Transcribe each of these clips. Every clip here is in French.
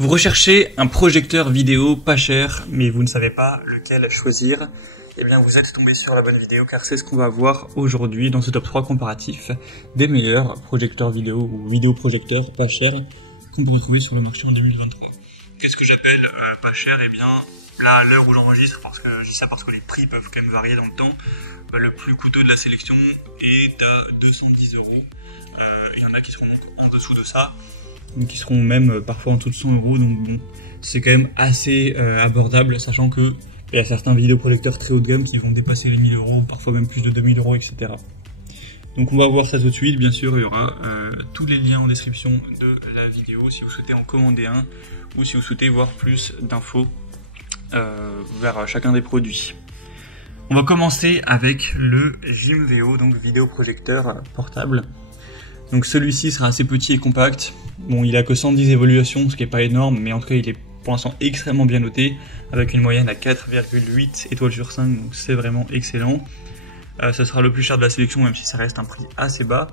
Vous recherchez un projecteur vidéo pas cher, mais vous ne savez pas lequel choisir. Eh bien, vous êtes tombé sur la bonne vidéo, car c'est ce qu'on va voir aujourd'hui dans ce top 3 comparatif des meilleurs projecteurs vidéo ou vidéoprojecteurs pas chers qu'on peut retrouver sur le marché en 2023. Qu'est-ce que j'appelle pas cher? Eh bien, là, à l'heure où j'enregistre, je dis ça parce que les prix peuvent quand même varier dans le temps, le plus coûteux de la sélection est à 210 €. Il y en a qui seront en dessous de ça, qui seront même parfois en dessous de 100 €, donc bon, c'est quand même assez abordable, sachant que il y a certains vidéoprojecteurs très haut de gamme qui vont dépasser les 1000 €, parfois même plus de 2000 €, etc. Donc on va voir ça tout de suite. Bien sûr, il y aura tous les liens en description de la vidéo si vous souhaitez en commander un ou si vous souhaitez voir plus d'infos vers chacun des produits. On va commencer avec le Gimveo, donc vidéoprojecteur portable. Donc celui-ci sera assez petit et compact. Bon, il a que 110 évaluations, ce qui est pas énorme, mais en tout cas il est pour l'instant extrêmement bien noté, avec une moyenne à 4,8 étoiles sur 5, donc c'est vraiment excellent. Ce sera le plus cher de la sélection, même si ça reste un prix assez bas.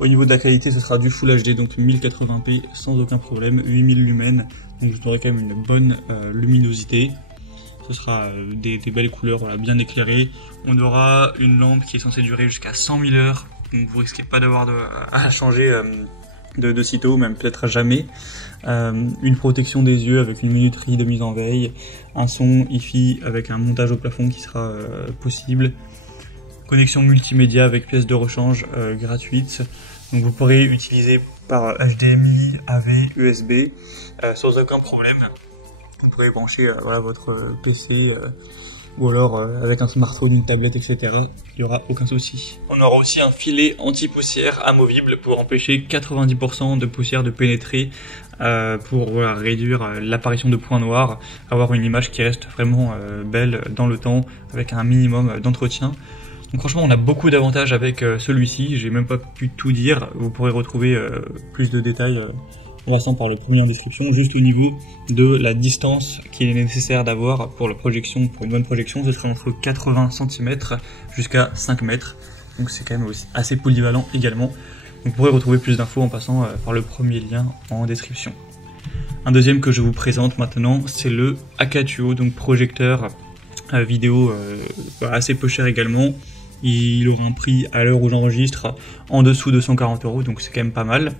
Au niveau de la qualité, ce sera du Full HD, donc 1080p sans aucun problème, 8000 lumens, donc vous aurez quand même une bonne luminosité. Ce sera des belles couleurs, voilà, bien éclairées. On aura une lampe qui est censée durer jusqu'à 100 000 heures, donc vous risquez pas d'avoir à changer de sitôt, même peut-être à jamais. Une protection des yeux avec une minuterie de mise en veille, un son hi-fi avec un montage au plafond qui sera possible, connexion multimédia avec pièce de rechange gratuite. Donc vous pourrez utiliser par HDMI, AV, USB sans aucun problème. Vous pourrez brancher votre PC ou alors avec un smartphone, une tablette, etc. Il n'y aura aucun souci. On aura aussi un filet anti-poussière amovible pour empêcher 90% de poussière de pénétrer, pour réduire l'apparition de points noirs, avoir une image qui reste vraiment belle dans le temps avec un minimum d'entretien. Donc franchement, on a beaucoup d'avantages avec celui-ci. J'ai même pas pu tout dire. Vous pourrez retrouver plus de détails en passant par le premier en description. Juste au niveau de la distance qu'il est nécessaire d'avoir pour la projection, pour une bonne projection, ce sera entre 80 cm jusqu'à 5 mètres. Donc c'est quand même aussi assez polyvalent également. Donc vous pourrez retrouver plus d'infos en passant par le premier lien en description. Un deuxième que je vous présente maintenant, c'est le Akatuo, donc projecteur vidéo assez peu cher également. Il aura un prix à l'heure où j'enregistre en dessous de 140 €, donc c'est quand même pas mal.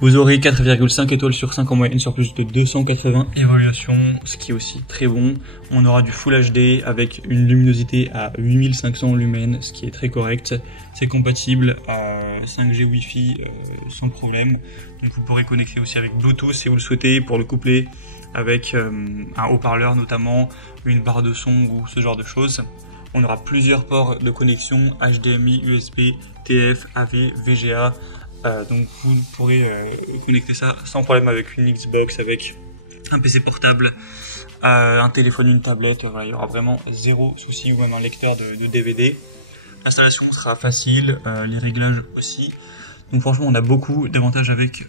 Vous aurez 4,5 étoiles sur 5 en moyenne sur plus de 280 évaluations, ce qui est aussi très bon. On aura du Full HD avec une luminosité à 8500 lumens, ce qui est très correct. C'est compatible à 5G Wi-Fi sans problème. Donc vous pourrez connecter aussi avec Bluetooth si vous le souhaitez pour le coupler avec un haut-parleur notamment, une barre de son ou ce genre de choses. On aura plusieurs ports de connexion HDMI, USB, TF, AV, VGA. Donc vous pourrez connecter ça sans problème avec une Xbox, avec un PC portable, un téléphone, une tablette. Voilà, il y aura vraiment zéro souci, ou même un lecteur de DVD. L'installation sera facile, les réglages aussi. Donc franchement, on a beaucoup d'avantages avec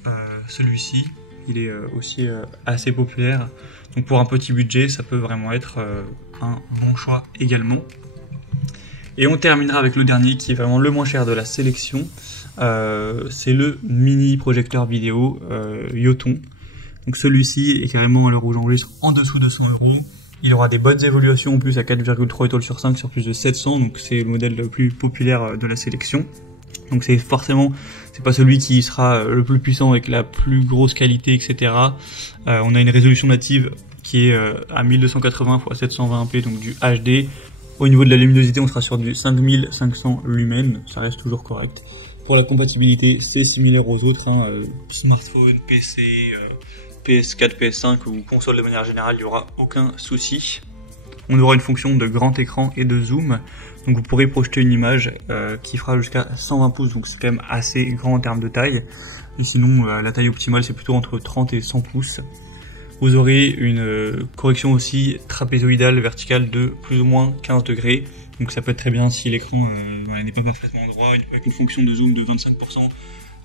celui-ci. Il est aussi assez populaire. Donc pour un petit budget, ça peut vraiment être un bon choix également. Et on terminera avec le dernier qui est vraiment le moins cher de la sélection. C'est le mini projecteur vidéo Yoton. Donc celui-ci est carrément à l'heure où j'enregistre en dessous de 100 €. Il aura des bonnes évaluations en plus à 4,3 étoiles sur 5 sur plus de 700, donc c'est le modèle le plus populaire de la sélection. Donc c'est pas celui qui sera le plus puissant avec la plus grosse qualité, etc. On a une résolution native qui est à 1280 x 720p, donc du HD. Au niveau de la luminosité, on sera sur du 5500 lumens, ça reste toujours correct. Pour la compatibilité, c'est similaire aux autres, smartphone, PC, PS4, PS5 ou console de manière générale, il n'y aura aucun souci. On aura une fonction de grand écran et de zoom, donc vous pourrez projeter une image qui fera jusqu'à 120 pouces, donc c'est quand même assez grand en termes de taille. Et sinon, la taille optimale, c'est plutôt entre 30 et 100 pouces. Vous aurez une correction aussi trapézoïdale verticale de plus ou moins 15 degrés. Donc ça peut être très bien si l'écran n'est pas parfaitement droit, avec une fonction de zoom de 25%. Donc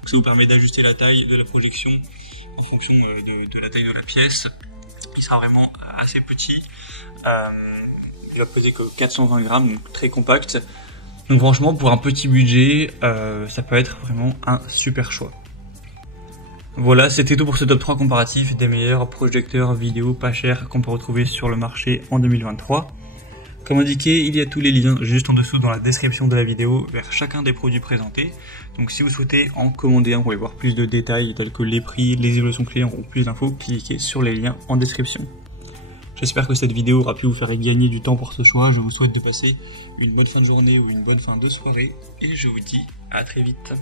ça vous permet d'ajuster la taille de la projection en fonction de la taille de la pièce. Il sera vraiment assez petit. Il va peser que 420 grammes, donc très compact. Donc franchement, pour un petit budget, ça peut être vraiment un super choix. Voilà, c'était tout pour ce top 3 comparatif des meilleurs projecteurs vidéo pas chers qu'on peut retrouver sur le marché en 2023. Comme indiqué, il y a tous les liens juste en dessous dans la description de la vidéo vers chacun des produits présentés. Donc si vous souhaitez en commander un pour y voir plus de détails tels que les prix, les évaluations clients ou plus d'infos, cliquez sur les liens en description. J'espère que cette vidéo aura pu vous faire gagner du temps pour ce choix. Je vous souhaite de passer une bonne fin de journée ou une bonne fin de soirée et je vous dis à très vite.